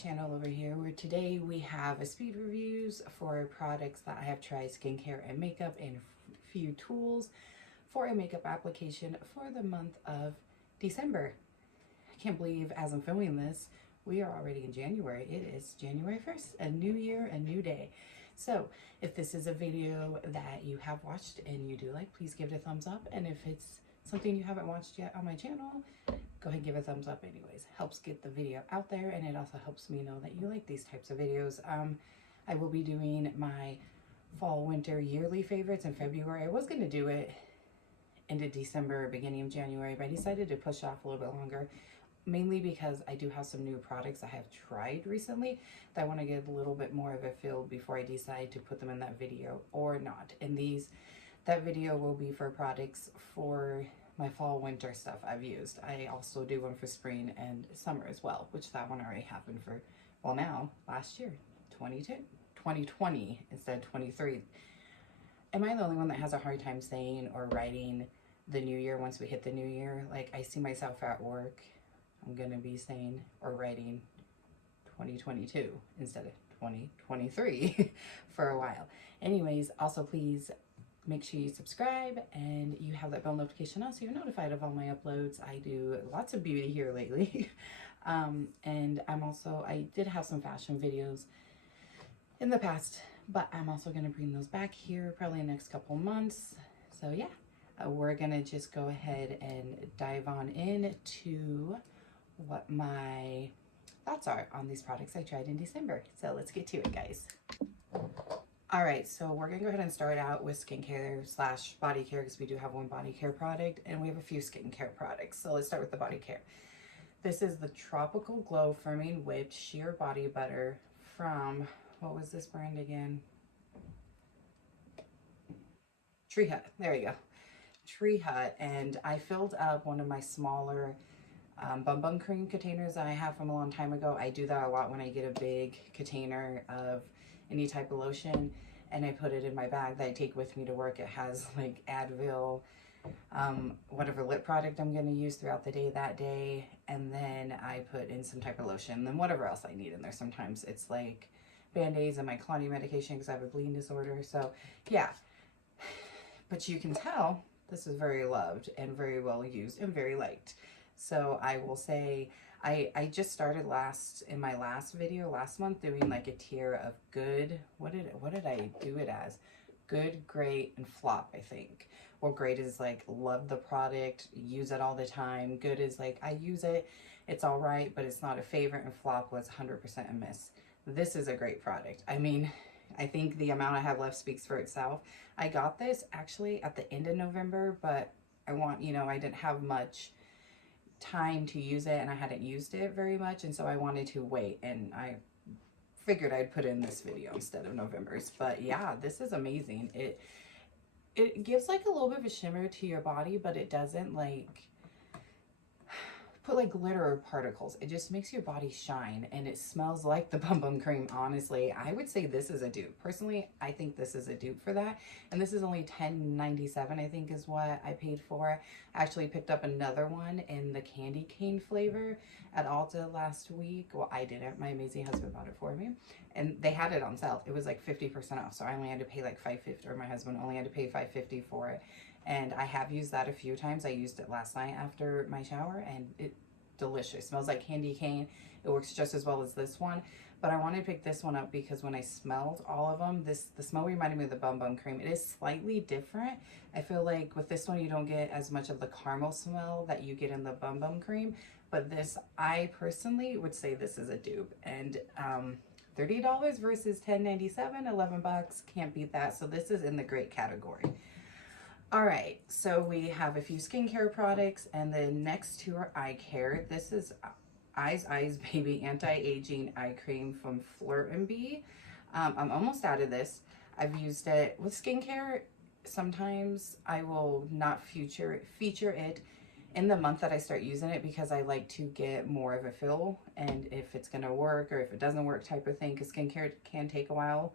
channel over here, where today we have a speed reviews for products that I have tried, skincare and makeup, and a few tools for a makeup application for the month of December. I can't believe as I'm filming this, we are already in January. It is January 1st, a new year, a new day. So if this is a video that you have watched and you do like, please give it a thumbs up. And if it's something you haven't watched yet on my channel, go ahead and give a thumbs up anyways. Helps get the video out there, and it also helps me know that you like these types of videos. I will be doing my fall winter yearly favorites in February. I was going to do it into December, beginning of January, but I decided to push off a little bit longer, mainly because I do have some new products I have tried recently that I want to get a little bit more of a feel before I decide to put them in that video or not. And that video will be for products for my fall winter stuff I've used. I also do one for spring and summer as well, which that one already happened for, well, now last year, 2020 instead of 23. Am I the only one that has a hard time saying or writing the new year once we hit the new year? Like, I see myself at work, I'm gonna be saying or writing 2022 instead of 2023 for a while. Anyways, also please make sure you subscribe and you have that bell notification on so you're notified of all my uploads. I do lots of beauty here lately. And I did have some fashion videos in the past, but I'm also going to bring those back here probably in the next couple months. So yeah, we're going to just go ahead and dive on into what my thoughts are on these products I tried in December. So let's get to it, guys. All right, so we're gonna go ahead and start out with skincare slash body care, because we do have one body care product and we have a few skincare products. So let's start with the body care. This is the Tropical Glow Firming Whipped Sheer Body Butter from, what was this brand again? Tree Hut, there you go. Tree Hut. And I filled up one of my smaller Bum Bum Cream containers that I have from a long time ago. I do that a lot when I get a big container of any type of lotion, and I put it in my bag that I take with me to work. It has like Advil, whatever lip product I'm going to use throughout the day that day, and then I put in some type of lotion, and then whatever else I need in there. Sometimes it's like Band-Aids and my clotting medication because I have a bleeding disorder. So yeah, but you can tell this is very loved and very well used and very liked. So I will say, I just started in my last video last month doing like a tier of good. What did I do it as? Good, great, and flop, I think. Well, great is like love the product, use it all the time. Good is like I use it, it's all right, but it's not a favorite. And flop was 100% a miss. This is a great product. I mean, I think the amount I have left speaks for itself. I got this actually at the end of November, but I didn't have much time to use it, and I hadn't used it very much, and so I wanted to wait, and I figured I'd put in this video instead of November's. But yeah, this is amazing. It gives like a little bit of a shimmer to your body, but it doesn't like put like glitter particles. It just makes your body shine, and it smells like the Bum Bum Cream. Honestly, I would say this is a dupe. Personally, I think this is a dupe for that, and this is only $10.97 I think is what I paid for. I actually picked up another one in the candy cane flavor at Ulta last week. Well, I didn't. My amazing husband bought it for me, and they had it on sale. It was like 50% off, so I only had to pay like $5.50, or my husband only had to pay $5.50 for it. And I have used that a few times. I used it last night after my shower, and it's delicious. It smells like candy cane. It works just as well as this one. But I wanted to pick this one up because when I smelled all of them, the smell reminded me of the Bum Bum Cream. It is slightly different. I feel like with this one, you don't get as much of the caramel smell that you get in the Bum Bum Cream. But this, I personally would say this is a dupe. And $30 versus $10.97, 11 bucks, can't beat that. So this is in the great category. All right, so we have a few skincare products, and the next two are eye care. This is Eyes Baby Anti-Aging Eye Cream from Fleur and B. I'm almost out of this. I've used it with skincare. Sometimes I will not feature it in the month that I start using it, because I like to get more of a feel and if it's gonna work or if it doesn't work type of thing, because skincare can take a while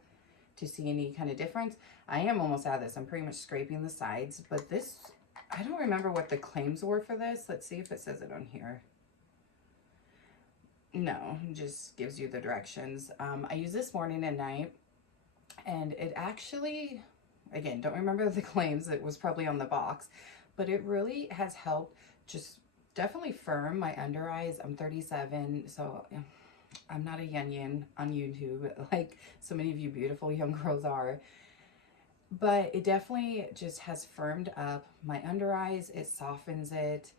to see any kind of difference. I am almost out of this. I'm pretty much scraping the sides, but this, I don't remember what the claims were for this. Let's see if it says it on here. No, it just gives you the directions. I use this morning and night, and it actually, again, don't remember the claims, it was probably on the box, but it really has helped just definitely firm my under eyes. I'm 37, so I'm not a yin on YouTube like so many of you beautiful young girls are. But it definitely just has firmed up my under eyes. It softens it.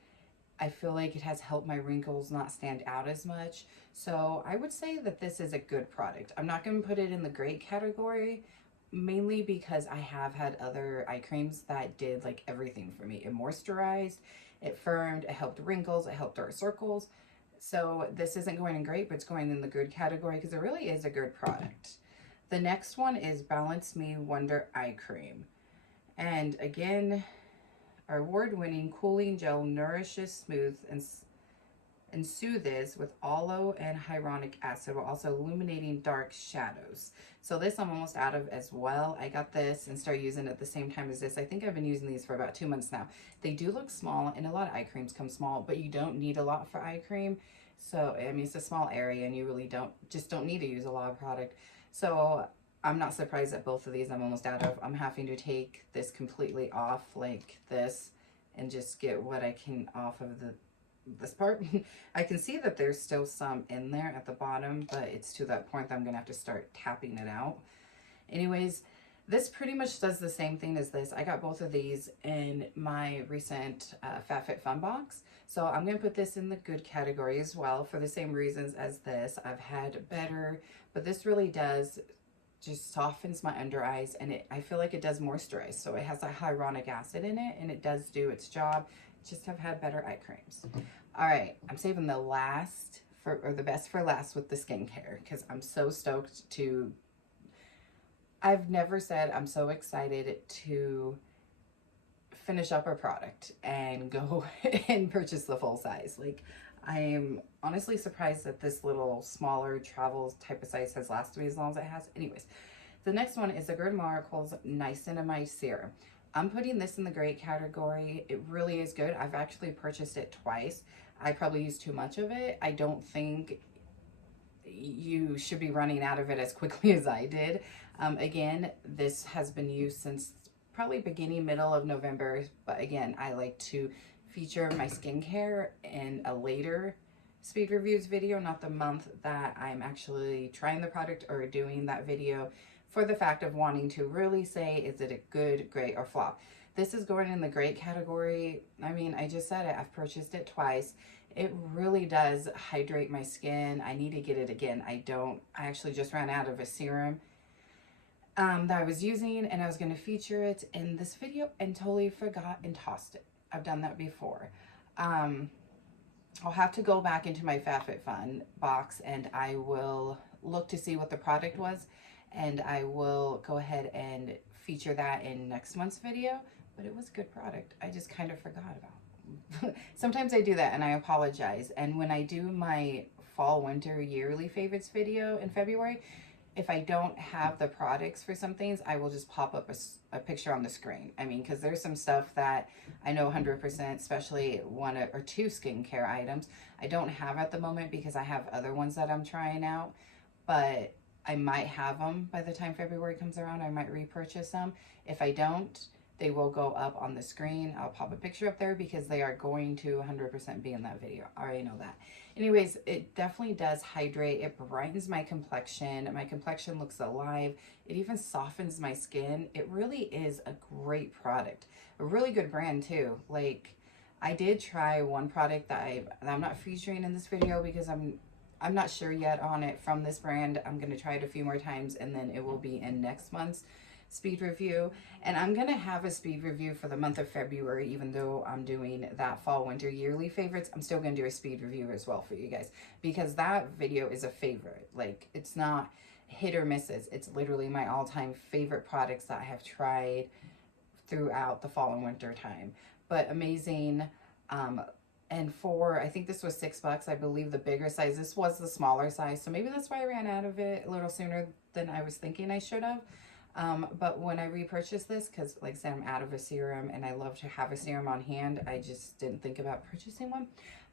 I feel like it has helped my wrinkles not stand out as much. So I would say that this is a good product. I'm not going to put it in the great category, mainly because I have had other eye creams that did like everything for me. It moisturized, it firmed, it helped wrinkles, it helped dark circles. So this isn't going in great, but it's going in the good category because it really is a good product. The next one is Balance Me Wonder Eye Cream. And again, our award-winning cooling gel nourishes, smooths, and soothes with aloe and hyaluronic acid while also illuminating dark shadows. So this I'm almost out of as well. I got this and started using it at the same time as this. I think I've been using these for about 2 months now. They do look small, and a lot of eye creams come small, but you don't need a lot for eye cream. So, I mean, it's a small area and you really don't need to use a lot of product. So I'm not surprised that both of these I'm almost out of. I'm having to take this completely off like this and just get what I can off of this part. I can see that there's still some in there at the bottom, but it's to that point that I'm gonna have to start tapping it out. Anyways, this pretty much does the same thing as this. I got both of these in my recent FabFitFun box. So I'm going to put this in the good category as well for the same reasons as this. I've had better, but this really does just softens my under eyes, and I feel like it does moisturize. So it has a hyaluronic acid in it, and it does do its job. Just have had better eye creams. All right, I'm saving the best for last with the skincare because I'm so stoked to... I've never said I'm so excited to finish up a product and go and purchase the full size. Like, I am honestly surprised that this little smaller travel type of size has lasted me as long as it has. Anyways, the next one is the Tarte Maracuja's Niacinamide Serum. I'm putting this in the great category. It really is good. I've actually purchased it twice. I probably used too much of it. I don't think you should be running out of it as quickly as I did. Again, this has been used since probably middle of November, but again, I like to feature my skincare in a later speed reviews video, not the month that I'm actually trying the product or doing that video, for the fact of wanting to really say, is it a good, great, or flop? This is going in the great category. I mean, I just said it, I've purchased it twice. It really does hydrate my skin. I need to get it again. I actually just ran out of a serum that I was using, and I was going to feature it in this video and totally forgot and tossed it. I've done that before. I'll have to go back into my FabFitFun box and I will look to see what the product was, and I will go ahead and feature that in next month's video. But it was a good product. I just kind of forgot about it. Sometimes I do that and I apologize. And when I do my fall winter yearly favorites video in February, if I don't have the products for some things, I will just pop up a picture on the screen. I mean, because there's some stuff that I know 100%, especially one or two skincare items, I don't have at the moment because I have other ones that I'm trying out. But I might have them by the time February comes around. I might repurchase them. If I don't, they will go up on the screen. I'll pop a picture up there because they are going to 100% be in that video. I already know that. Anyways, it definitely does hydrate. It brightens my complexion. My complexion looks alive. It even softens my skin. It really is a great product. A really good brand too. Like, I did try one product that I'm not featuring in this video because I'm not sure yet on it from this brand. I'm going to try it a few more times and then it will be in next month's speed review. And I'm going to have a speed review for the month of February. Even though I'm doing that fall winter yearly favorites, I'm still going to do a speed review as well for you guys, because that video is a favorite. Like, it's not hit or misses. It's literally my all-time favorite products that I have tried throughout the fall and winter time. But amazing. And I think this was $6. I believe the bigger size, this was the smaller size, so maybe that's why I ran out of it a little sooner than I was thinking I should have. But when I repurchased this, because like I said, I'm out of a serum and I love to have a serum on hand, I just didn't think about purchasing one.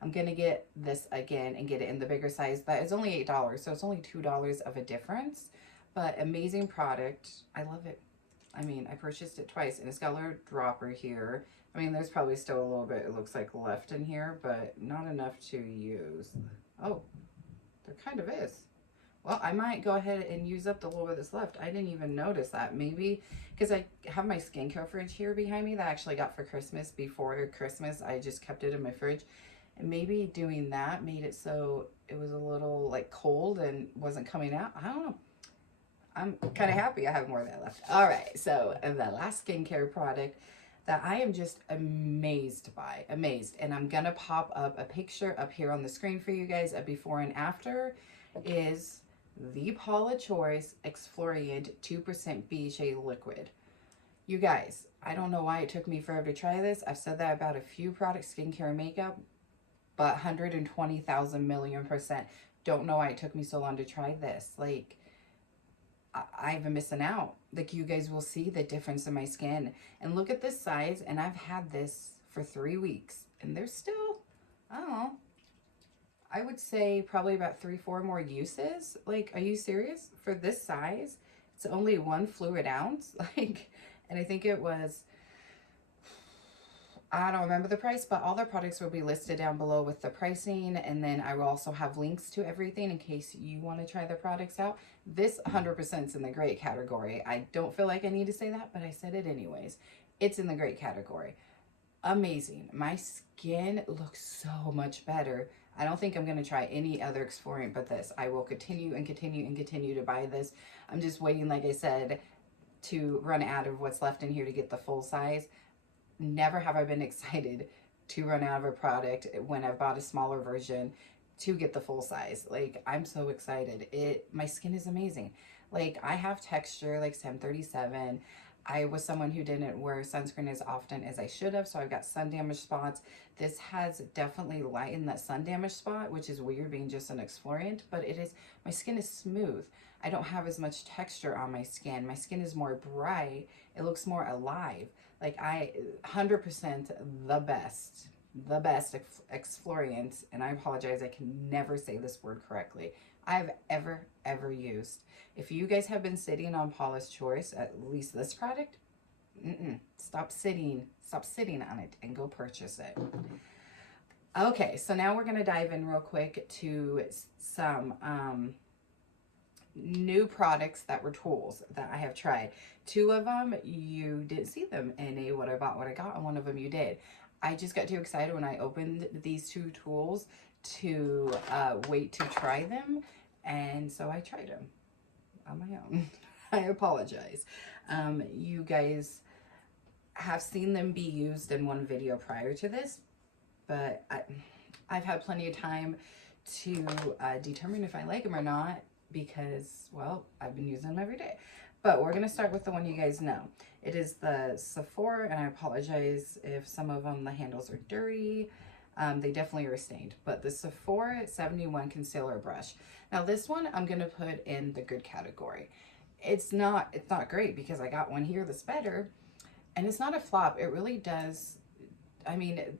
I'm going to get this again and get it in the bigger size. That is only $8, so it's only $2 of a difference. But amazing product. I love it. I mean, I purchased it twice, and it's got a little dropper here. I mean, there's probably still a little bit, it looks like, left in here, but not enough to use. Oh, there kind of is. Well, I might go ahead and use up the little bit that's left. I didn't even notice that. Maybe because I have my skincare fridge here behind me that I actually got for Christmas. Before Christmas, I just kept it in my fridge. And maybe doing that made it so it was a little like cold and wasn't coming out. I don't know. I'm kind of happy I have more of that left. All right, so the last skincare product that I am just amazed by, and I'm gonna pop up a picture up here on the screen for you guys, a before and after, is the Paula Choice Exfoliate 2% BHA liquid. You guys, I don't know why it took me forever to try this. I've said that about a few products, skincare and makeup, but 120,000 million %. Don't know why it took me so long to try this. Like, I've been missing out. Like, you guys will see the difference in my skin. And look at this size, and I've had this for 3 weeks. And there's still, I don't know, I would say probably about 3-4 more uses. Like, are you serious? For this size, it's only 1 fluid ounce. Like, and I think it was, I don't remember the price, but all their products will be listed down below with the pricing. And then I will also have links to everything in case you want to try their products out. This 100% is in the great category. I don't feel like I need to say that, but I said it anyways. It's in the great category. Amazing. My skin looks so much better. I don't think I'm going to try any other exfoliant but this. I will continue and continue and continue to buy this. I'm just waiting, like I said, to run out of what's left in here to get the full size. Never have I been excited to run out of a product when I've bought a smaller version to get the full size. Like, I'm so excited. My skin is amazing. Like, I have texture, like I'm 37. I was someone who didn't wear sunscreen as often as I should have, so I've got sun damage spots. This has definitely lightened that sun damage spot, which is weird being just an exfoliant, but it is, my skin is smooth. I don't have as much texture on my skin. My skin is more bright. It looks more alive. Like, 100% the best exfoliant, and I apologize, I can never say this word correctly, I've ever used. If you guys have been sitting on Paula's Choice, at least this product, stop sitting on it and go purchase it. Okay, so now we're gonna dive in real quick to some new products that were tools that I have tried. 2 of them, you didn't see them in a what I bought, what I got, and 1 of them you did. I just got too excited when I opened these 2 tools to wait to try them, and so I tried them on my own. I apologize. You guys have seen them be used in one video prior to this, but I've had plenty of time to determine if I like them or not, because, well, I've been using them every day. But we're going to start with the one you guys know. It is the Sephora, and I apologize if some of them, the handles are dirty. They definitely are stained. But the Sephora 71 Concealer Brush. Now, this one I'm going to put in the good category. It's not great because I got one here that's better. And it's not a flop. It really does, I mean,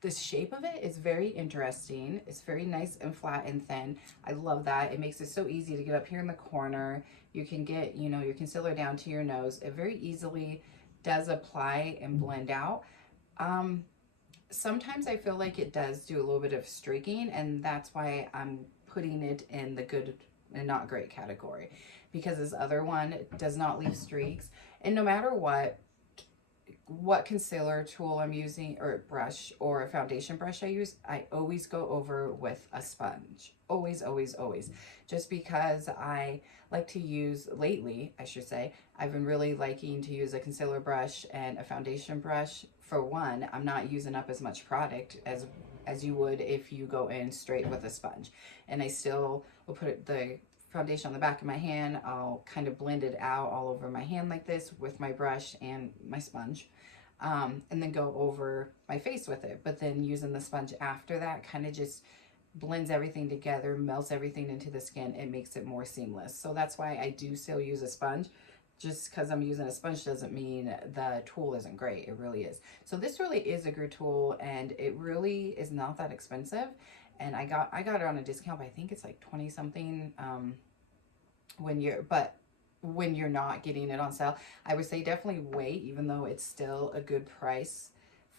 the shape of it is very interesting. It's very nice and flat and thin. I love that. It makes it so easy to get up here in the corner. You can get, you know, your concealer down to your nose. It very easily does apply and blend out. Sometimes I feel like it does do a little bit of streaking, and that's why I'm putting it in the good and not great category, because this other one does not leave streaks. And no matter what concealer tool I'm using, or brush, or a foundation brush I use, I always go over with a sponge. Always, always, always. Just because I like to use, lately, I should say, I've been really liking to use a concealer brush and a foundation brush. For one, I'm not using up as much product as you would if you go in straight with a sponge. And I still will put the foundation on the back of my hand. I'll kind of blend it out all over my hand like this with my brush and my sponge, and then go over my face with it. But then using the sponge after that kind of just blends everything together, melts everything into the skin. It makes it more seamless. So that's why I do still use a sponge. just because I'm using a sponge doesn't mean the tool isn't great. It really is. So this really is a good tool, and it really is not that expensive. And I got it on a discount, but I think it's like 20 something when you're not getting it on sale. I would say definitely wait, even though it's still a good price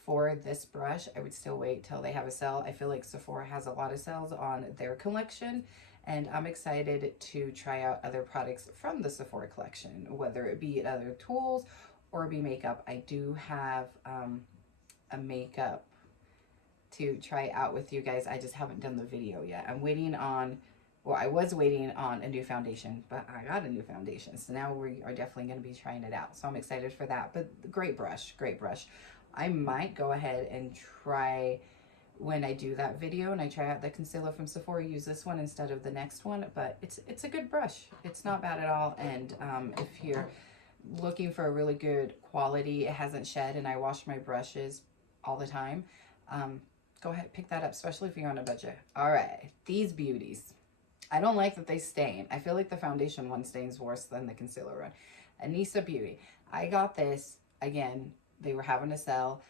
for this brush. I would still wait till they have a sale. I feel like Sephora has a lot of sales on their collection, and I'm excited to try out other products from the Sephora collection, whether it be other tools or be makeup. I do have a makeup to try out with you guys. I just haven't done the video yet. I'm waiting on, well, I was waiting on a new foundation, but I got a new foundation. So now we are definitely going to be trying it out. So I'm excited for that. But great brush, great brush. I might go ahead and try, when I do that video and I try out the concealer from Sephora, use this one instead of the next one. But it's a good brush. It's not bad at all. And if you're looking for a really good quality, it hasn't shed, and I wash my brushes all the time, go ahead, pick that up, especially if you're on a budget. All right, these beauties. I don't like that they stain. I feel like the foundation one stains worse than the concealer one. Anisa Beauty. I got this, again, they were having a sale.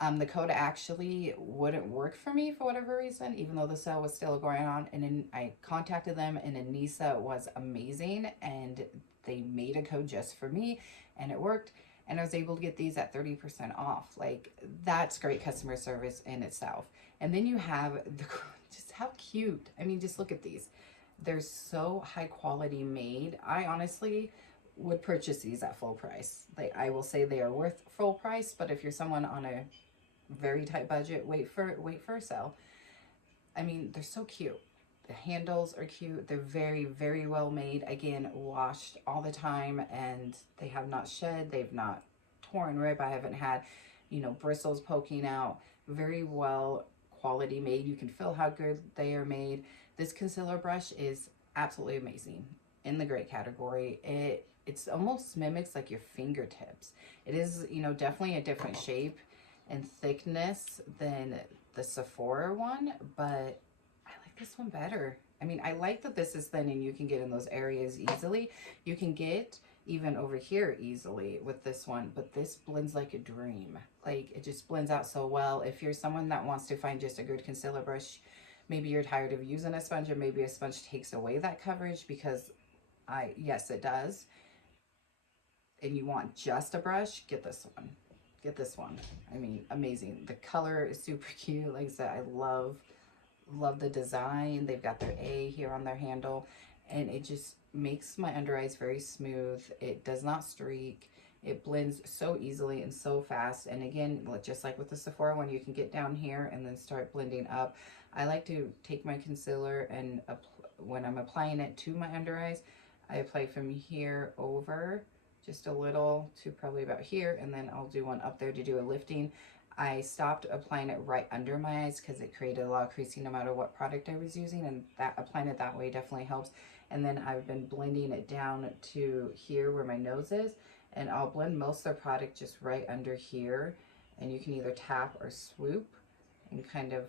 The code actually wouldn't work for me for whatever reason, even though the sale was still going on. And then I contacted them, and Anisa was amazing, and they made a code just for me, and it worked. And I was able to get these at 30% off. Like, that's great customer service in itself. And then you have the, just how cute. I mean, just look at these. They're so high quality made. I honestly would purchase these at full price. Like, I will say they are worth full price, but if you're someone on a very tight budget, wait for a sale. I mean, they're so cute. The handles are cute. They're very, very well made. Again, washed all the time, and they have not shed. They've not torn, rip. I haven't had, you know, bristles poking out. Very well quality made. You can feel how good they are made. This concealer brush is absolutely amazing, in the great category. It's almost mimics like your fingertips. It is, you know, definitely a different shape and thickness than the Sephora one, but I like this one better. I mean, I like that this is thin and you can get in those areas easily. You can get even over here easily with this one, but this blends like a dream. Like, it just blends out so well. If you're someone that wants to find just a good concealer brush, maybe you're tired of using a sponge, or maybe a sponge takes away that coverage, because yes, it does, and you want just a brush, get this one. Get this one. I mean, amazing. The color is super cute. Like I said, I love the design. They've got their A here on their handle, and it just makes my under eyes very smooth. It does not streak. It blends so easily and so fast. And again, just like with the Sephora one, you can get down here and then start blending up. I like to take my concealer, and when I'm applying it to my under eyes, I apply from here over just a little to probably about here, and then I'll do one up there to do a lifting. I stopped applying it right under my eyes because it created a lot of creasing no matter what product I was using, and that applying it that way definitely helps. And then I've been blending it down to here where my nose is, and I'll blend most of the product just right under here, and you can either tap or swoop and kind of,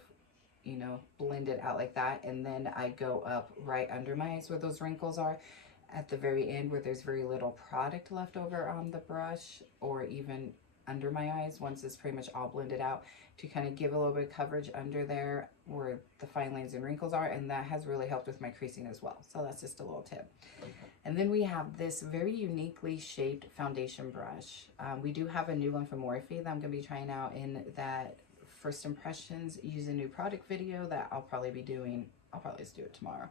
you know, blend it out like that. And then I go up right under my eyes where those wrinkles are, at the very end where there's very little product left over on the brush, or even under my eyes once it's pretty much all blended out, to kind of give a little bit of coverage under there where the fine lines and wrinkles are. And that has really helped with my creasing as well. So that's just a little tip. And then we have this very uniquely shaped foundation brush. We do have a new one from Morphe that I'm going to be trying out in that first impressions use a new product video that I'll probably be doing. I'll probably just do it tomorrow.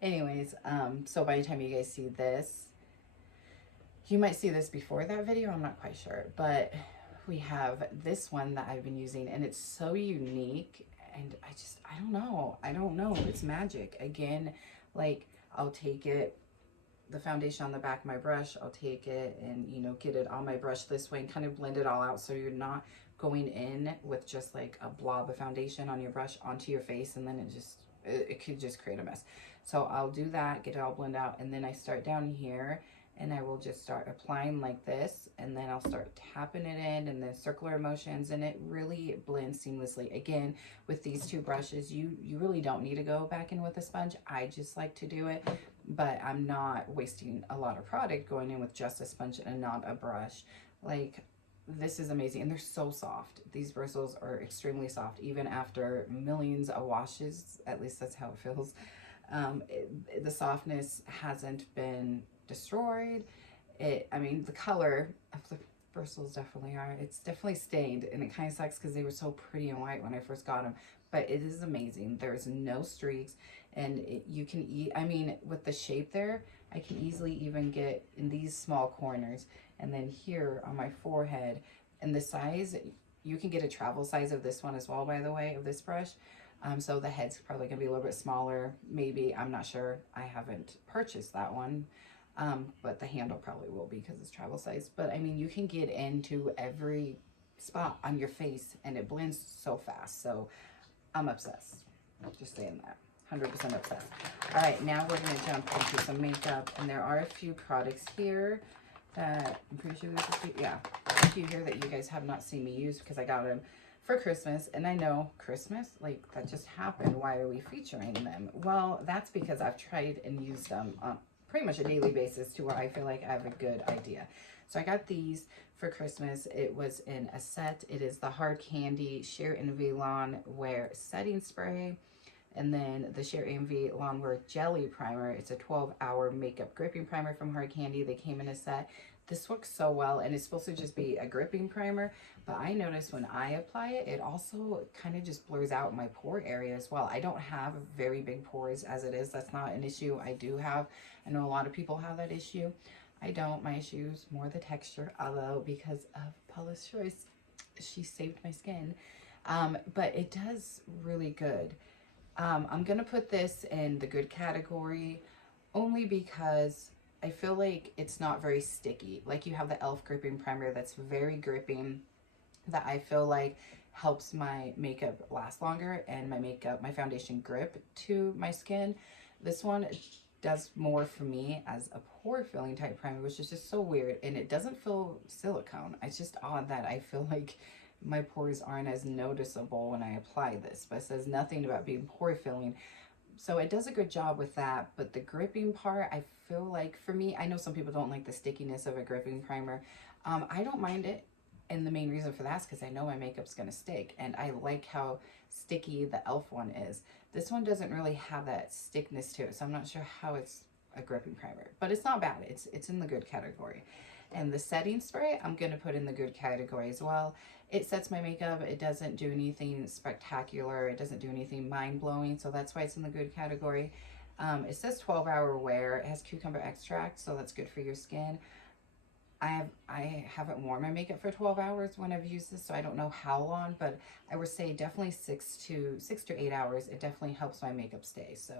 Anyways, so by the time you guys see this, you might see this before that video, I'm not quite sure, but we have this one that I've been using, and it's so unique, and I don't know, it's magic. Again, like, I'll take it, the foundation on the back of my brush, I'll take it and, you know, get it on my brush this way and kind of blend it all out, so you're not going in with just like a blob of foundation on your brush onto your face, and then it could just create a mess. So I'll do that, get it all blended out, and then I start down here, and I will just start applying like this, and then I'll start tapping it in, and then circular motions, and it really blends seamlessly. Again, with these two brushes, you really don't need to go back in with a sponge. I just like to do it. but I'm not wasting a lot of product going in with just a sponge and not a brush. Like, this is amazing, and they're so soft. These bristles are extremely soft, even after millions of washes. At least that's how it feels. The softness hasn't been destroyed. I mean, the color of the bristles definitely are. It's definitely stained, and it kind of sucks because they were so pretty and white when I first got them. But it is amazing. There's no streaks, and you can eat. I mean, with the shape there, I can easily even get in these small corners, and then here on my forehead. And the size, you can get a travel size of this one as well, by the way, of this brush. So the head's probably gonna be a little bit smaller, maybe, I'm not sure. I haven't purchased that one, but the handle probably will be because it's travel size. But I mean, you can get into every spot on your face and it blends so fast. So I'm obsessed, just saying that, 100% obsessed. All right, now we're gonna jump into some makeup, and there are a few products here that I'm pretty sure there's a few here that you guys have not seen me use because I got them for Christmas. And I know Christmas, like, that just happened. Why are we featuring them? Well, that's because I've tried and used them on pretty much a daily basis to where I feel like I have a good idea. So I got these for Christmas. It was in a set. It is the Hard Candy Sheer Envy Lawn Wear Setting Spray, and then the Sheer Envy Lawn Wear Jelly Primer. It's a 12-hour makeup gripping primer from Hard Candy. They came in a set. This works so well, and it's supposed to just be a gripping primer, but I noticed when I apply it, it also kind of just blurs out my pore area as well. I don't have very big pores as it is. That's not an issue I do have. I know a lot of people have that issue. I don't. My issue is more the texture, although because of Paula's choice, she saved my skin. But it does really good. I'm gonna put this in the good category only because I feel like it's not very sticky. Like, you have the e.l.f. gripping primer that's very gripping, that I feel like helps my makeup last longer and my foundation grip to my skin. This one does more for me as a pore filling type primer, which is just so weird, and it doesn't feel silicone. It's just odd that I feel like my pores aren't as noticeable when I apply this, but it says nothing about being pore filling. So it does a good job with that, but the gripping part, I feel like, for me, I know some people don't like the stickiness of a gripping primer. I don't mind it, and the main reason for that is because I know my makeup's going to stick, and I like how sticky the e.l.f. one is. This one doesn't really have that stickness to it, so I'm not sure how it's a gripping primer, but it's not bad. It's in the good category. And the setting spray, I'm going to put in the good category as well. It sets my makeup. It doesn't do anything spectacular. It doesn't do anything mind-blowing, so that's why it's in the good category. It says 12-hour wear. It has cucumber extract, so that's good for your skin. I haven't worn my makeup for 12 hours when I've used this, so I don't know how long, but I would say definitely 6 to 8 hours. It definitely helps my makeup stay. So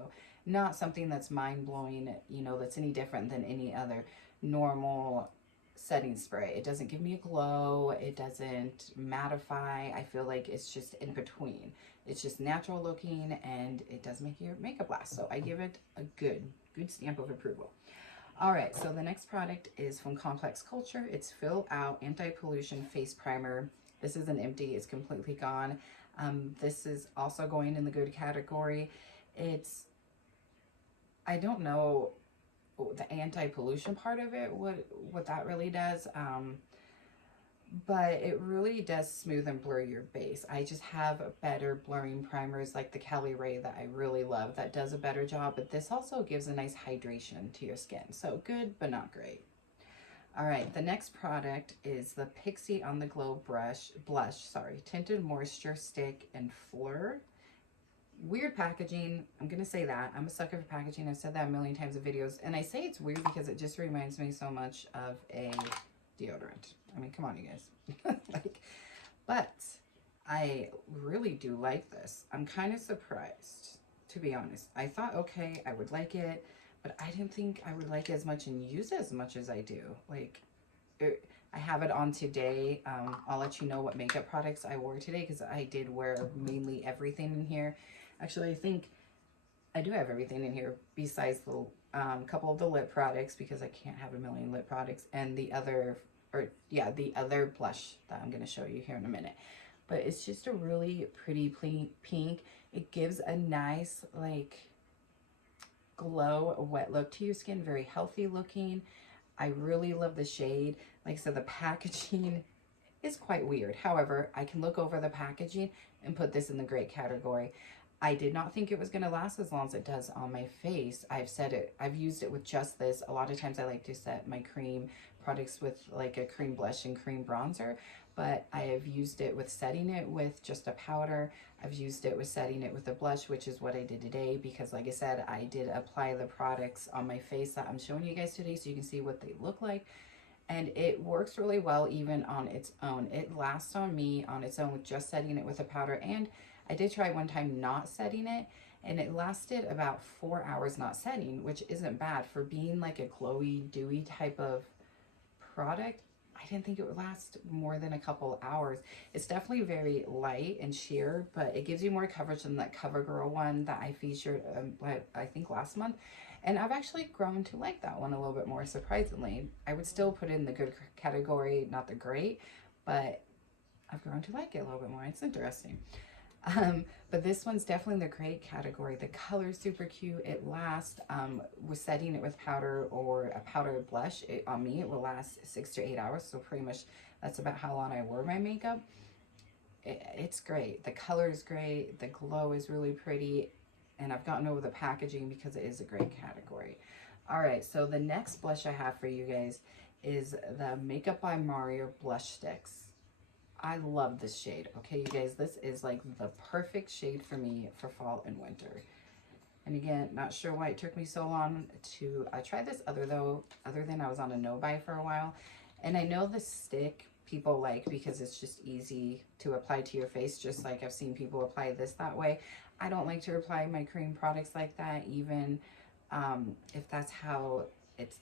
not something that's mind-blowing, you know, that's any different than any other normal setting spray. It doesn't give me a glow. It doesn't mattify. I feel like it's just in between. It's just natural looking, and it does make your makeup last. So I give it a good stamp of approval. All right, so the next product is from Complex Culture. It's Fill Out Anti-Pollution Face Primer. This is an empty. It's completely gone. This is also going in the good category. I don't know the anti-pollution part of it, what that really does, but it really does smooth and blur your base. I just have better blurring primers like the Cali Ray that I really love that does a better job, but this also gives a nice hydration to your skin. So good, but not great. All right, the next product is the Pixi On The Glow Blush, Tinted Moisture Stick in Fleur. Weird packaging. I'm gonna say that. I'm a sucker for packaging. I've said that a million times in videos, and I say it's weird because it just reminds me so much of a deodorant. I mean, come on, you guys. But I really do like this. I'm kind of surprised, to be honest. I thought, okay, I would like it, but I didn't think I would like it as much and use it as much as I do. I have it on today. I'll let you know what makeup products I wore today, because I did wear mainly everything in here. Actually, I think I do have everything in here besides the couple of the lip products, because I can't have a million lip products, and the other blush that I'm going to show you here in a minute. But it's just a really pretty pink. It gives a nice, like, glow, a wet look to your skin, very healthy looking. I really love the shade. Like I said, the packaging is quite weird. However, I can look over the packaging and put this in the great category. I did not think it was going to last as long as it does on my face. I've said it, I've used it with just this. A lot of times I like to set my cream products with like a cream blush and cream bronzer, but I have used it with setting it with just a powder. I've used it with setting it with a blush, which is what I did today, because like I said, I did apply the products on my face that I'm showing you guys today so you can see what they look like. And it works really well even on its own. It lasts on me on its own with just setting it with a powder. And I did try one time not setting it, and it lasted about 4 hours not setting, which isn't bad for being like a glowy, dewy type of product. I didn't think it would last more than a couple hours. It's definitely very light and sheer, but it gives you more coverage than that CoverGirl one that I featured, I think last month. And I've actually grown to like that one a little bit more, surprisingly. I would still put it in the good category, not the great, but I've grown to like it a little bit more. It's interesting. But this one's definitely in the great category. The color's super cute. It lasts, with setting it with powder or a powder blush, on me, it will last 6 to 8 hours. So pretty much that's about how long I wear my makeup. It's great. The color is great. The glow is really pretty. And I've gotten over the packaging because it is a great category. All right, so the next blush I have for you guys is the Makeup by Mario blush sticks. I love this shade. Okay, you guys, this is like the perfect shade for me for fall and winter. And again, not sure why it took me so long to try this other than I was on a no buy for a while. And I know the stick people like because it's just easy to apply to your face, just like I've seen people apply this that way. I don't like to apply my cream products like that, even if that's how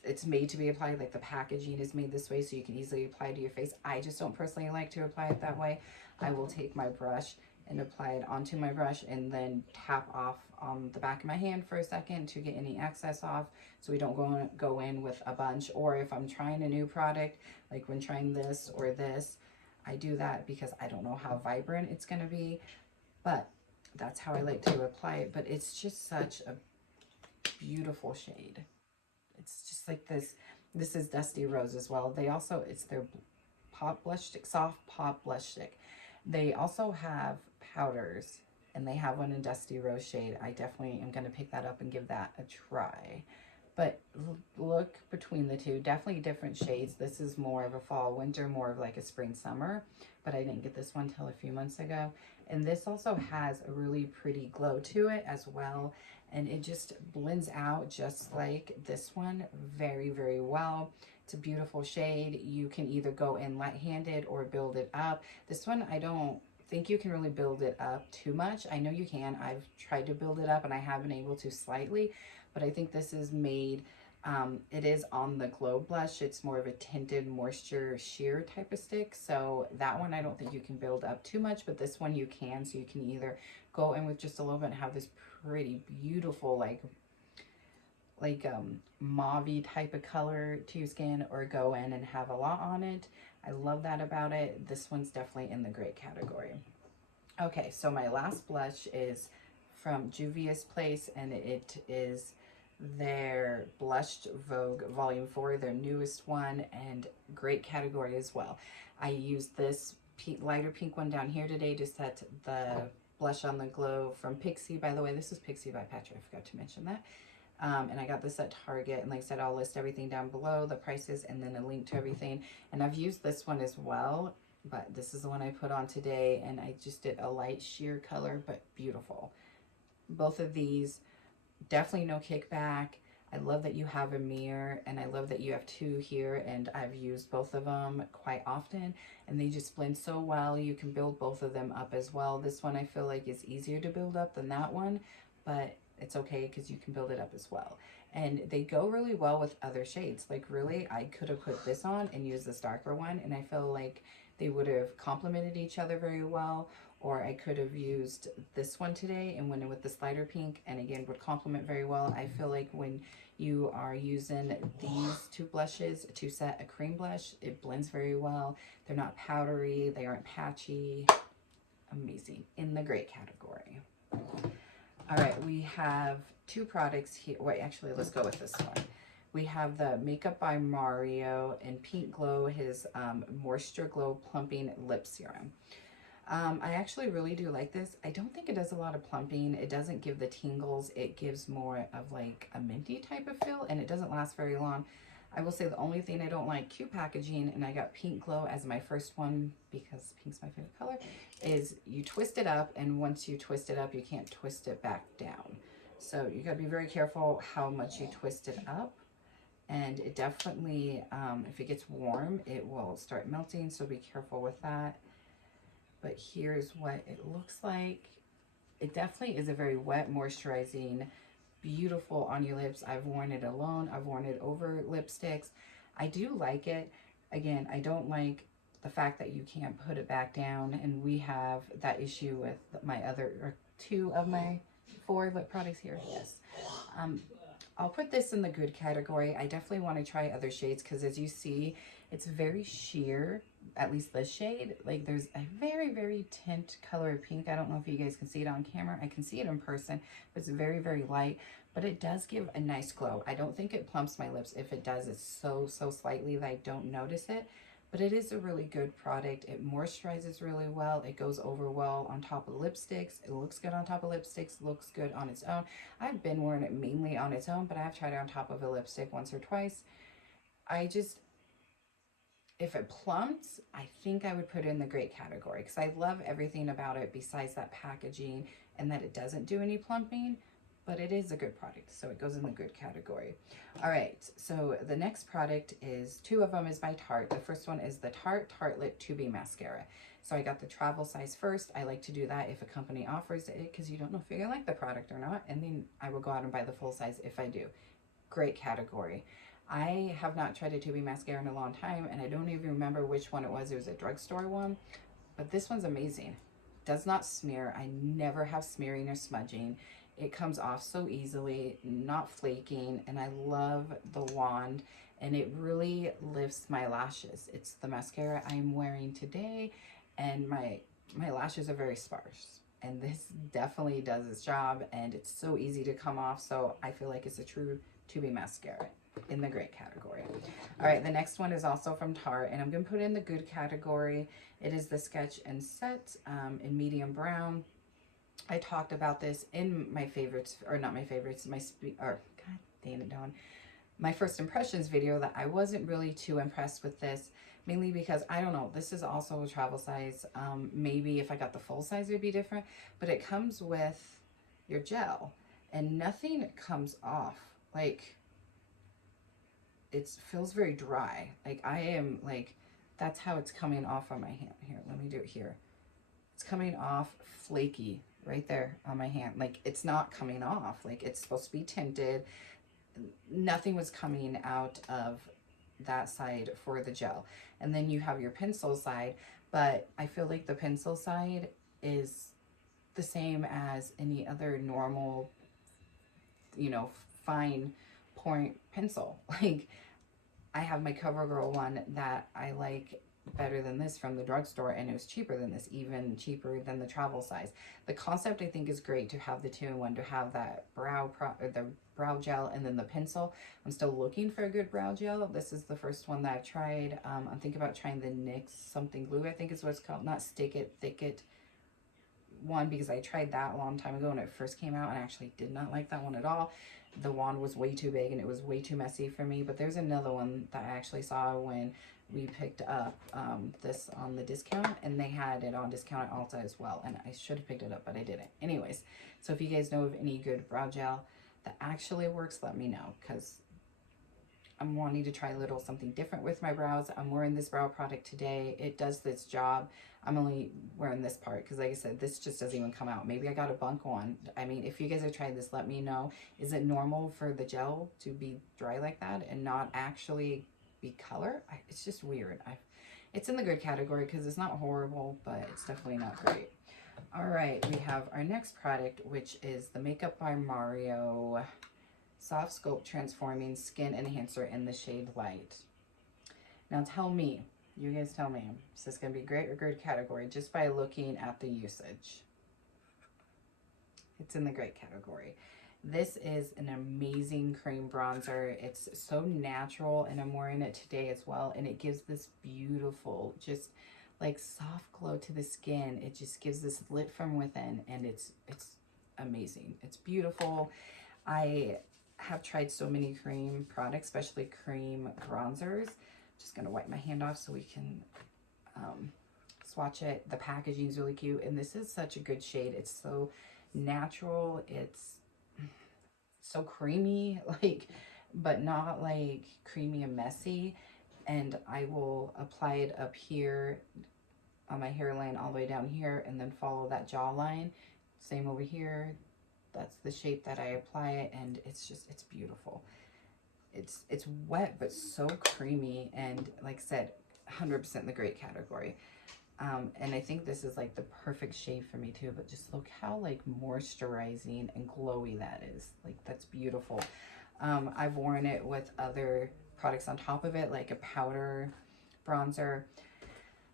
it's made to be applied. Like the packaging is made this way so you can easily apply to your face. I just don't personally like to apply it that way. I will take my brush and apply it onto my brush and then tap off on the back of my hand for a second to get any excess off, so we don't go in with a bunch. Or if I'm trying a new product, like when trying this or this, I do that because I don't know how vibrant it's going to be, but that's how I like to apply it. But it's just such a beautiful shade. It's just like this. This is Dusty Rose as well. They also, it's their pop blush stick, soft pop blush stick. They also have powders, and they have one in Dusty Rose shade. I definitely am going to pick that up and give that a try. But look between the two, definitely different shades. This is more of a fall winter, more of like a spring summer, but I didn't get this one till a few months ago. And this also has a really pretty glow to it as well, and it just blends out just like this one very, very well. It's a beautiful shade. You can either go in light-handed or build it up. This one, I don't think you can really build it up too much. I know you can. I've tried to build it up and I have been able to slightly, but I think this is made, it is on the Glow Blush. It's more of a tinted moisture sheer type of stick. So that one, I don't think you can build up too much, but this one you can. So you can either go in with just a little bit and have this pretty beautiful, like mauve-y type of color to your skin, or go in and have a lot on it. I love that about it. This one's definitely in the great category. Okay, so my last blush is from Juvias Place, and it is their Blushed Vogue Volume 4, their newest one, and great category as well. I used this lighter pink one down here today to set the blush on the glow from Pixi. By the way, this is Pixi by Petra. I forgot to mention that. And I got this at Target, and like I said, I'll list everything down below, the prices, and then a link to everything. And I've used this one as well, but this is the one I put on today, and I just did a light sheer color, but beautiful. Both of these, definitely no kickback. I love that you have a mirror, and I love that you have two here, and I've used both of them quite often, and they just blend so well. You can build both of them up as well. This one I feel like is easier to build up than that one, but it's okay because you can build it up as well. And they go really well with other shades. Like really, I could have put this on and used this darker one, and I feel like they would have complemented each other very well. Or I could have used this one today and went in with this lighter pink, and again would complement very well. I feel like when you are using these two blushes to set a cream blush, it blends very well. They're not powdery, they aren't patchy. Amazing. In the great category. All right, we have two products here. Wait, actually, let's go with this one. We have the Makeup by Mario in Pink Glow, his Moisture Glow Plumping Lip Serum. I actually really do like this. I don't think it does a lot of plumping. It doesn't give the tingles. It gives more of like a minty type of feel, and it doesn't last very long. I will say the only thing I don't like, cute packaging, and I got Pink Glow as my first one because pink's my favorite color, is you twist it up, and once you twist it up, you can't twist it back down. So you gotta be very careful how much you twist it up. And it definitely, if it gets warm, it will start melting, so be careful with that. But here's what it looks like. It definitely is a very wet, moisturizing, beautiful on your lips. I've worn it alone. I've worn it over lipsticks. I do like it. Again, I don't like the fact that you can't put it back down, and we have that issue with my other, or two of my 4 lip products here. Yes. I'll put this in the good category. I definitely want to try other shades because, as you see, it's very sheer, at least this shade. Like, there's a very, very tint color of pink. I don't know if you guys can see it on camera. I can see it in person, but it's very, very light. But it does give a nice glow. I don't think it plumps my lips. If it does, it's so slightly that I don't notice it. But it is a really good product. It moisturizes really well. It goes over well on top of lipsticks. It looks good on top of lipsticks, looks good on its own. I've been wearing it mainly on its own, but I've tried it on top of a lipstick once or twice. If it plumps, I think I would put it in the great category because I love everything about it besides that packaging and that it doesn't do any plumping. But it is a good product, so it goes in the good category. All right, so the next product is, 2 of them is by Tarte. The first one is the Tarte Tartelette 2B Mascara. So I got the travel size first. I like to do that if a company offers it because you don't know if you're gonna like the product or not, and then I will go out and buy the full size if I do. Great category. I have not tried a 2B mascara in a long time, and I don't even remember which one it was. It was a drugstore one, but this one's amazing. Does not smear. I never have smearing or smudging. It comes off so easily, not flaking, and I love the wand, and it really lifts my lashes. It's the mascara I'm wearing today, and my lashes are very sparse, and this definitely does its job, and it's so easy to come off, so I feel like it's a true 2B mascara in the great category. All right, the next one is also from Tarte, and I'm going to put it in the good category. It is the Sketch and Set in medium brown. I talked about this in my favorites, or not my favorites, god dang it, Dawn, my first impressions video, that I wasn't really too impressed with this, mainly because, I don't know, this is also a travel size. Maybe if I got the full size, it would be different, but it comes with your gel, and nothing comes off. Like, it feels very dry. Like, I am, like, that's how it's coming off on my hand. Here, let me do it here. It's coming off flaky right there on my hand. Like, it's not coming off. Like, it's supposed to be tinted. Nothing was coming out of that side for the gel. And then you have your pencil side, but I feel like the pencil side is the same as any other normal, you know, fine point pencil. Like, I have my CoverGirl one that I like better than this from the drugstore, and it was cheaper than this, even cheaper than the travel size. The concept, I think, is great to have the 2-in-1, to have that the brow gel and then the pencil. I'm still looking for a good brow gel. This is the first one that I've tried. I'm thinking about trying the NYX something glue, I think is what it's called, not Stick It, Thick It one, because I tried that a long time ago when it first came out, and I actually did not like that one at all. The wand was way too big and it was way too messy for me. But there's another one that I actually saw when we picked up this on the discount, and they had it on discount at Ulta as well, and I should have picked it up, but I didn't. Anyways, so if you guys know of any good brow gel that actually works, let me know, because I'm wanting to try a little something different with my brows. I'm wearing this brow product today. It does this job. I'm only wearing this part because, like I said, this just doesn't even come out. Maybe I got a bunk one. I mean, if you guys have tried this, let me know. Is it normal for the gel to be dry like that and not actually be color? It's just weird. It's in the good category because it's not horrible, but it's definitely not great. All right, we have our next product, which is the Makeup by Mario Soft Sculpt Transforming Skin Enhancer in the shade Light. Now tell me, you guys tell me, is this going to be great or good category just by looking at the usage? It's in the great category. This is an amazing cream bronzer. It's so natural, and I'm wearing it today as well, and it gives this beautiful, just like soft glow to the skin. It just gives this lit from within, and it's amazing. It's beautiful. I have tried so many cream products, especially cream bronzers. Just gonna wipe my hand off so we can swatch it. The packaging is really cute, and this is such a good shade. It's so natural. It's so creamy, like, but not like creamy and messy. And I will apply it up here on my hairline all the way down here, and then follow that jawline. Same over here. That's the shape that I apply it, and it's just, it's beautiful. It's wet, but so creamy, and like I said, 100% in the great category. And I think this is like the perfect shade for me too, but just look how like moisturizing and glowy that is. Like, that's beautiful. I've worn it with other products on top of it, like a powder bronzer.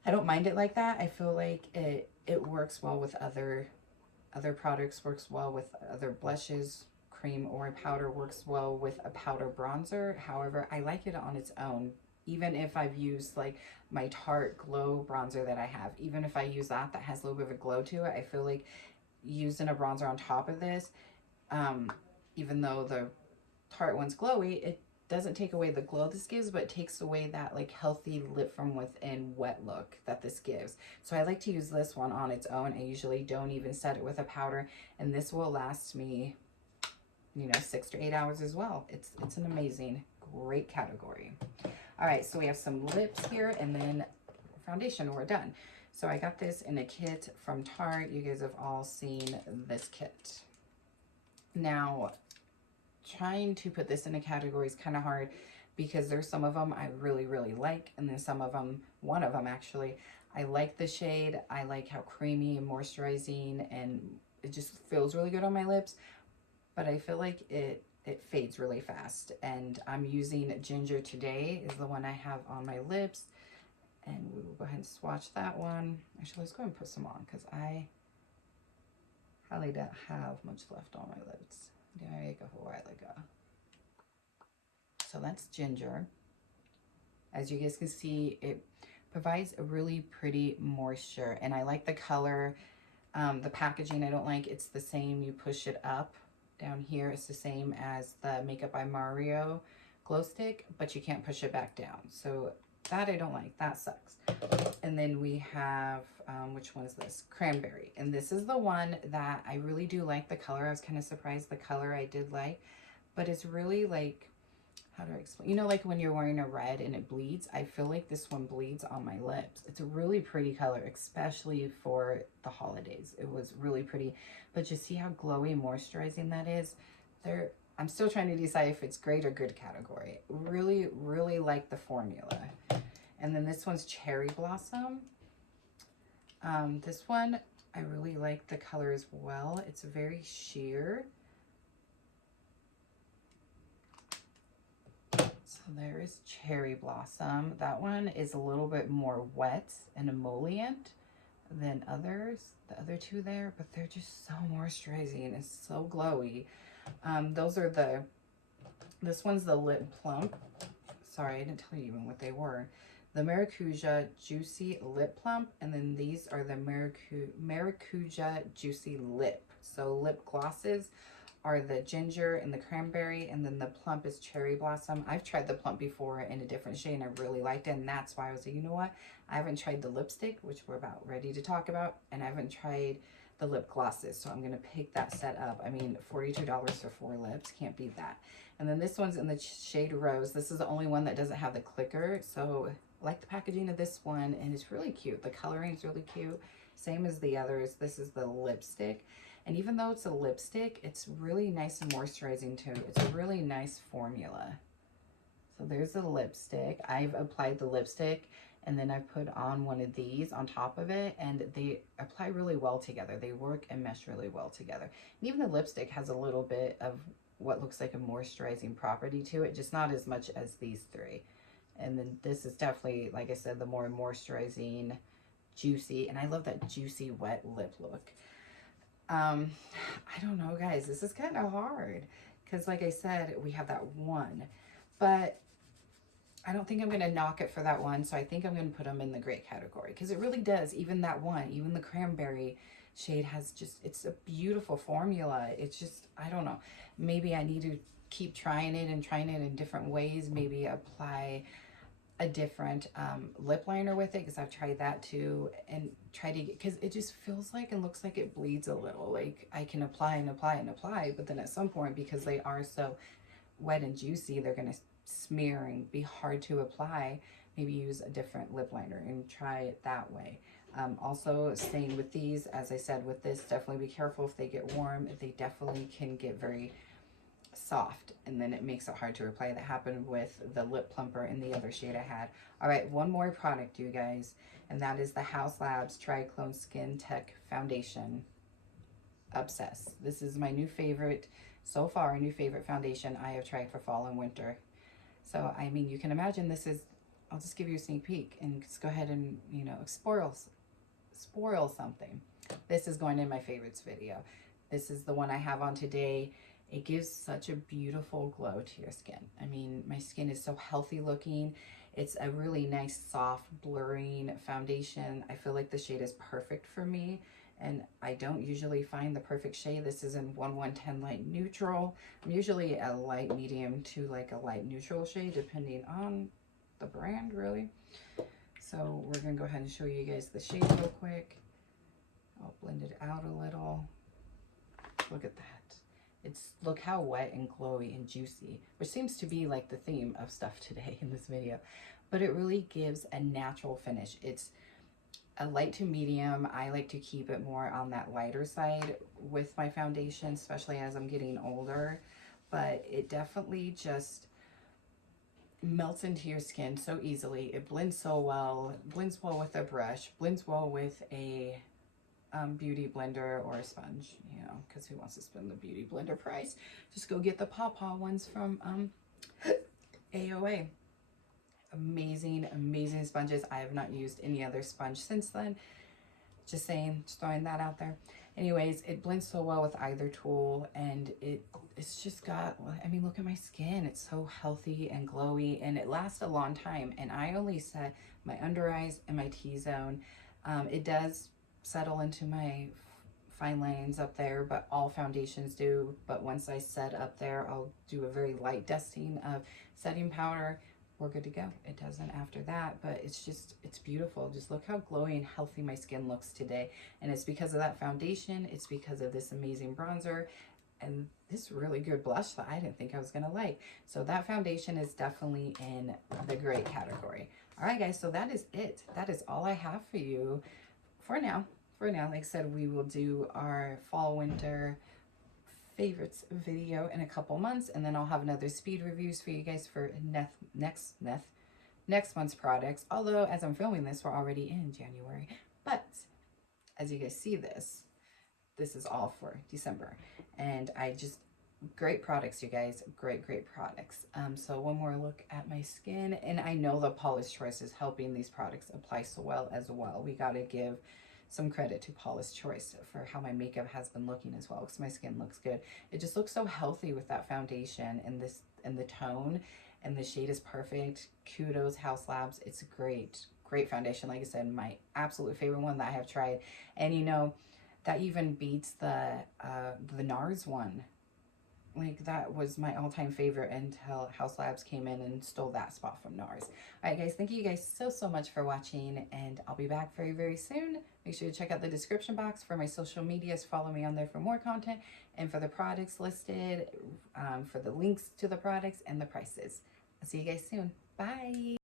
I don't mind it like that. I feel like it works well with other products, works well with other blushes. Cream or a powder works well with a powder bronzer. However, I like it on its own. Even if I've used like my Tarte Glow bronzer that I have, even if I use that has a little bit of a glow to it, I feel like using a bronzer on top of this, even though the Tarte one's glowy, it doesn't take away the glow this gives, but it takes away that like healthy lit from within wet look that this gives. So I like to use this one on its own. I usually don't even set it with a powder, and this will last me, you know, 6 to 8 hours as well. It's an amazing, great category. All right, so we have some lips here, and then foundation, we're done. So I got this in a kit from Tarte. You guys have all seen this kit. Now, trying to put this in a category is kind of hard, because there's some of them I really, really like, and then some of them, one of them actually, I like the shade. I like how creamy and moisturizing, and it just feels really good on my lips, but I feel like it fades really fast. And I'm using Ginger today, is the one I have on my lips, and we will go ahead and swatch that one. Actually, let's go ahead and put some on, because I really don't have much left on my lips. There you go, a while ago. So that's Ginger. As you guys can see, it provides a really pretty moisture, and I like the color. The packaging I don't like. It's the same, you push it up. Down here, it's the same as the Makeup by Mario glow stick, but you can't push it back down. So that I don't like. That sucks. And then we have, which one is this? Cranberry. And this is the one that I really do like the color. I was kind of surprised the color I did like, but it's really like, how do I explain? You know, like when you're wearing a red and it bleeds, I feel like this one bleeds on my lips. It's a really pretty color, especially for the holidays. It was really pretty, but you see how glowy and moisturizing that is? I'm still trying to decide if it's great or good category. Really, really like the formula. And then this one's Cherry Blossom. This one, I really like the color as well. It's very sheer. So there is Cherry Blossom. That one is a little bit more wet and emollient than others, the other two there, but they're just so moisturizing and so glowy. Those are this one's the Lip Plump. Sorry, I didn't tell you even what they were. The Maracuja Juicy Lip Plump, and then these are the Maracuja Juicy Lip. So lip glosses are the Ginger and the Cranberry, and then the Plump is Cherry Blossom. I've tried the Plump before in a different shade, and I really liked it, and that's why I was like, you know what? I haven't tried the lipstick, which we're about ready to talk about, and I haven't tried the lip glosses, so I'm going to pick that set up. I mean, $42 for 4 lips, can't beat that. And then this one's in the shade Rose. This is the only one that doesn't have the clicker, so I like the packaging of this one, and it's really cute. The coloring is really cute, same as the others. This is the lipstick. And even though it's a lipstick, it's really nice and moisturizing too. It's a really nice formula. So there's the lipstick. I've applied the lipstick, and then I put on one of these on top of it, and they apply really well together. They work and mesh really well together. And even the lipstick has a little bit of what looks like a moisturizing property to it, just not as much as these three. And then this is definitely, like I said, the more moisturizing, juicy, and I love that juicy wet lip look. I don't know, guys. This is kind of hard because, like I said, we have that one, but I don't think I'm going to knock it for that one. So I think I'm going to put them in the great category because it really does. Even that one, even the cranberry shade has just, it's a beautiful formula. It's just, I don't know. Maybe I need to keep trying it and trying it in different ways. Maybe apply a different lip liner with it because I've tried that too, and try to get, because it just feels like and looks like it bleeds a little. Like I can apply and apply and apply, but then at some point, because they are so wet and juicy, they're going to smear and be hard to apply. Maybe use a different lip liner and try it that way. Also, staying with these, as I said, with this, definitely be careful if they get warm. They definitely can get very soft, and then it makes it hard to apply. That happened with the lip plumper and the other shade I had. All right, one more product, you guys, and that is the Haus Labs Triclone Skin Tech Foundation. Obsessed. This is my new favorite so far, a new favorite foundation I have tried for fall and winter. So, I mean, you can imagine this is, I'll just give you a sneak peek and just go ahead and, you know, spoil something. This is going in my favorites video. This is the one I have on today. It gives such a beautiful glow to your skin. I mean, my skin is so healthy looking. It's a really nice, soft, blurring foundation. I feel like the shade is perfect for me, and I don't usually find the perfect shade. This is in 1110 Light Neutral. I'm usually a light medium to like a light neutral shade, depending on the brand, really. So we're gonna go ahead and show you guys the shade real quick. I'll blend it out a little. Look at that. It's, look how wet and glowy and juicy, which seems to be like the theme of stuff today in this video, but it really gives a natural finish. It's a light to medium. I like to keep it more on that lighter side with my foundation, especially as I'm getting older, but it definitely just melts into your skin so easily. It blends so well, blends well with a brush, blends well with a beauty blender or a sponge, you know, because who wants to spend the beauty blender price? Just go get the Paw ones from AOA. Amazing, amazing sponges. I have not used any other sponge since then. Just saying, just throwing that out there. Anyways, it blends so well with either tool, and it's just got, I mean, look at my skin. It's so healthy and glowy, and it lasts a long time. And I only set my under eyes and my T-zone. It does settle into my fine lines up there, but all foundations do. But once I set up there, I'll do a very light dusting of setting powder. We're good to go. It doesn't after that, but it's just, it's beautiful. Just look how glowy and healthy my skin looks today. And it's because of that foundation. It's because of this amazing bronzer and this really good blush that I didn't think I was gonna like. So that foundation is definitely in the great category. All right, guys, so that is it. That is all I have for you for now. For now, like I said, we will do our fall winter favorites video in a couple months, and then I'll have another speed reviews for you guys for next month's products. Although as I'm filming this, we're already in January, but as you guys see, this is all for December, and I just, great products, you guys. Great products. So one more look at my skin, and I know the Paula's Choice is helping these products apply so well as well. We got to give some credit to Paula's Choice for how my makeup has been looking as well, because my skin looks good. It just looks so healthy with that foundation and this, and the tone, and the shade is perfect. Kudos, Haus Labs. It's a great foundation. Like I said, my absolute favorite one that I have tried, and you know, that even beats the NARS one. Like, that was my all-time favorite until Haus Labs came in and stole that spot from NARS. All right, guys, thank you guys so much for watching, and I'll be back very soon. Make sure to check out the description box for my social medias. Follow me on there for more content, and for the products listed, for the links to the products and the prices. I'll see you guys soon. Bye.